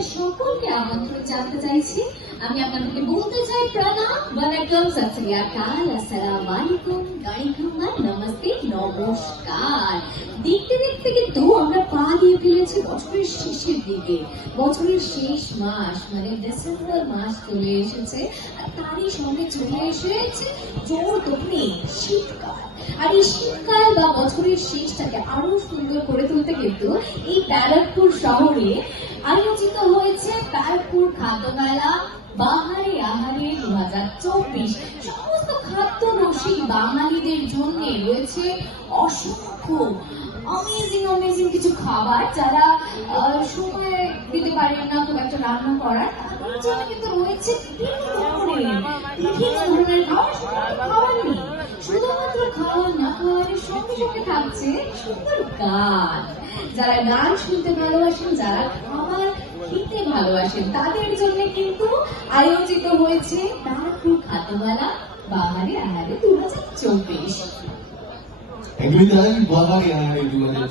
আপনাদের সকলকে আমন্ত্রণ জানতে চাইছি। আমি আপনাদেরকে বলতে চাই প্রণাম, ওয়ালাইকুম, সত শ্রী আকাল, আসসালামু আলাইকুম, গাইকুমার, নমস্তে, নমস্কার। দেখতে দেখতে কিন্তু আমরা পা দিয়ে ফেলেছি বছরের শেষের দিকে। বছরের শেষ মাস মানে ডিসেম্বর মাস চলে এসেছে, আর তারই সঙ্গে চলে এসেছে জোর তখনই শীতকাল। আর এই শীতকাল বা বছরের শেষটাকে আরো সুন্দর করে তুলতে কিন্তু এই ব্যারাকপুর শহরে আয়োজিত হয়েছে ব্যারাকপুর খাদ্য মেলা বাহারে আহারে 2024। সমস্ত খাদ্য রসিক বাঙালিদের জন্য রয়েছে অসংখ্য অমেজিং কিছু খাবার, যারা সময় দিতে পারেন না খুব একটা রান্না করার, তাদের জন্য কিন্তু রয়েছে বিভিন্ন ধরনের খাবার নেই। শুধুমাত্র খাওয়ার না, খাওয়ারের সঙ্গে সঙ্গে থাকছে সুন্দর গান। যারা গান শুনতে ভালোবাসেন, যারা খাবার খেতে ভালোবাসেন, তাদের জন্য কিন্তু আয়োজিত হয়েছে ব্যারাকপুর খাদ্য মেলা বাহারে আহারে 2024। এগুলি বাহারে আহারে 2024।